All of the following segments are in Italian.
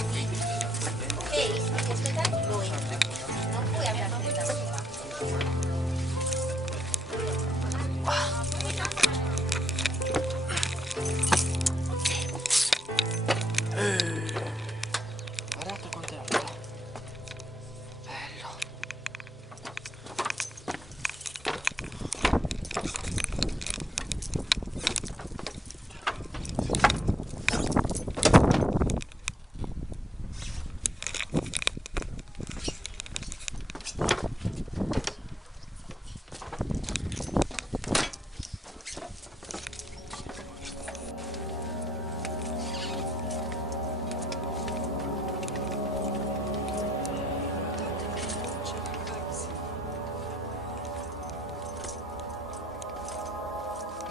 Ok, aspettate voi. Non puoi andare a Guardate quanto è alto. Bello.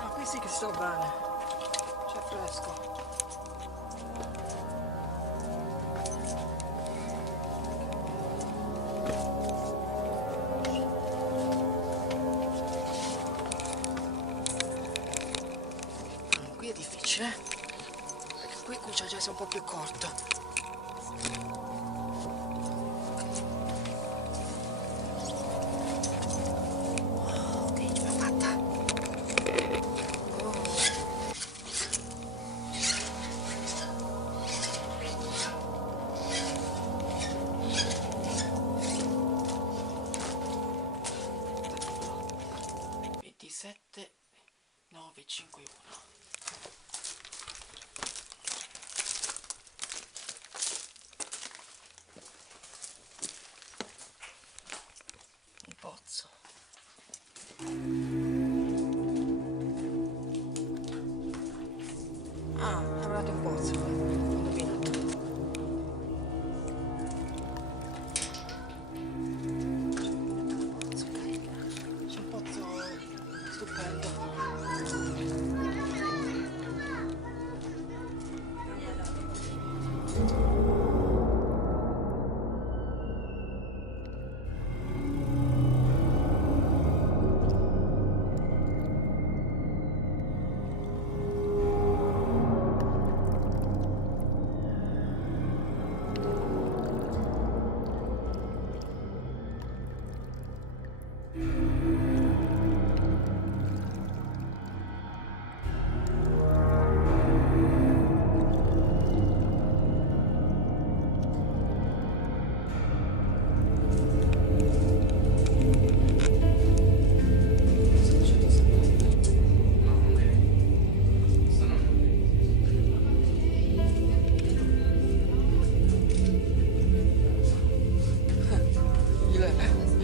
Ah, qui sì che sto bene. C'è fresco. Qui è difficile, perché qui comincia già a essere un po' più corto. Ok, ce l'ho fatta. Oh. 27 951. Un pozzo. Ah, è avrà un pozzo. Ho indovinato. C'è un pozzo stupendo.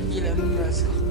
Gliel'hanno preso.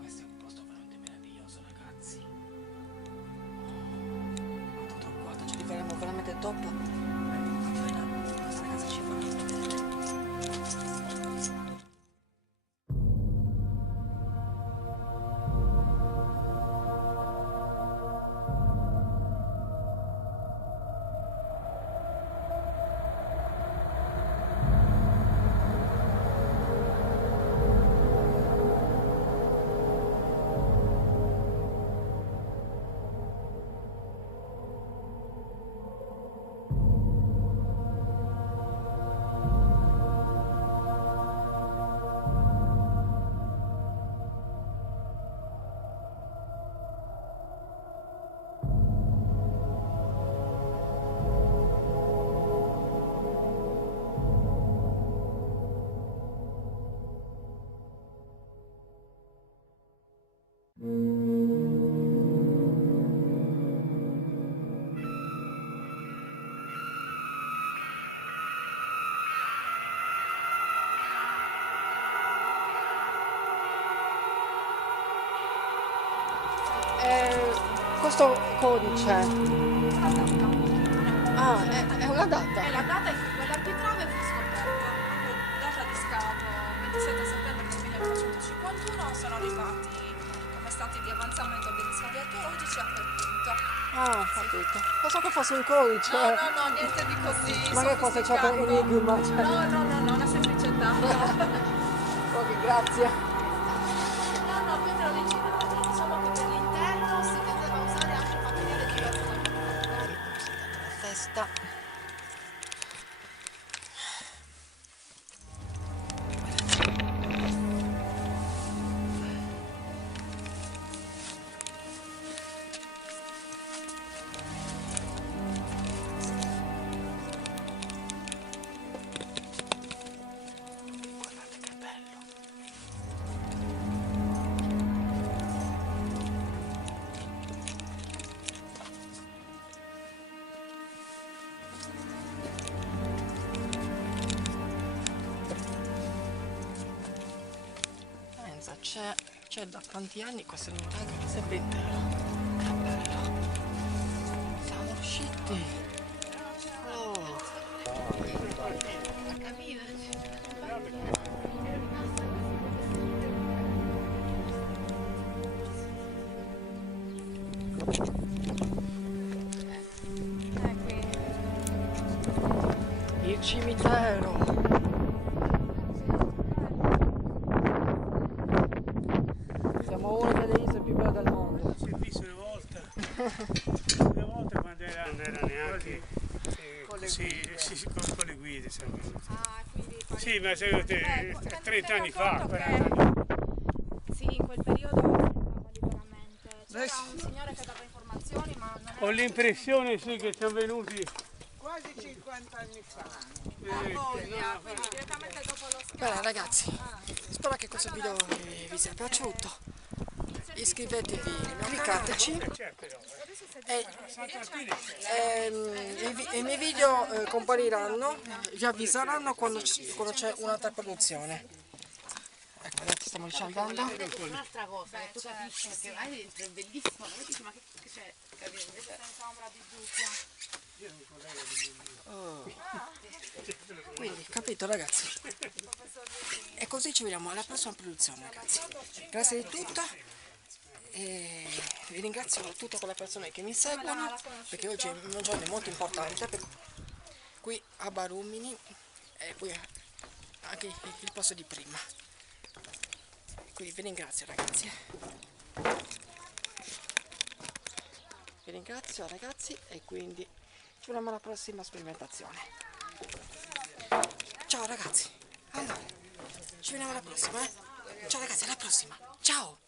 Questo è un posto veramente meraviglioso, ragazzi. Tutto qua, ci rifaremo veramente dopo. Questa ragazza ci fa molto bene. questo codice? Ah, è una data. È la data in cui quell'architrave fu scoperto, proprio data di scavo, 27 settembre del 1451, sono arrivati come stati di avanzamento degli scavi archeologici a quel punto. Ah, capito. Pensavo che fosse un codice. No, niente di così. Ma che fosse c'è per enigma? Cioè. No, una semplice data. Ok, grazie. No, pietra originale, diciamo che per l'interno si poteva usare anche materiale diverso dal muro. Testa. Guardate che bello. Pensa, c'è da tanti anni questo nuraghe che è sempre intero. Che bello. Siamo riusciti. Oh. Il cimitero. Siamo una delle isole più belle del mondo. Si è visto una volta quando era, non era neanche con le guide siamo venuti. Ah, quindi Sì, ma se, 30 anni fa, 40 che... anni fa. Sì, in quel periodo andavamo liberamente. C'era un signore che dava informazioni, ma non Ho l'impressione sì che siamo venuti Quasi 50 anni fa. voglia, quindi direttamente dopo lo scavo. Bene ragazzi, spero che questo video vi sia piaciuto. Iscrivetevi, cliccateci e i miei video compariranno, vi avviseranno quando c'è un'altra produzione. Ecco, vedete, stiamo riscaldando. Un'altra cosa che tu capisci che vai dentro è bellissimo, però dici ma che c'è? Capito? Invece Senza ombra di dubbio. Quindi, capito ragazzi? E così ci vediamo alla prossima produzione ragazzi. Grazie di tutto. E vi ringrazio tutte quelle persone che mi seguono perché oggi è un giorno molto importante qui a Barumini e qui anche il posto di prima. Quindi vi ringrazio ragazzi. Vi ringrazio ragazzi e quindi ci vediamo alla prossima sperimentazione. Ciao ragazzi. Allora, ci vediamo alla prossima. Ciao ragazzi, alla prossima. Ciao.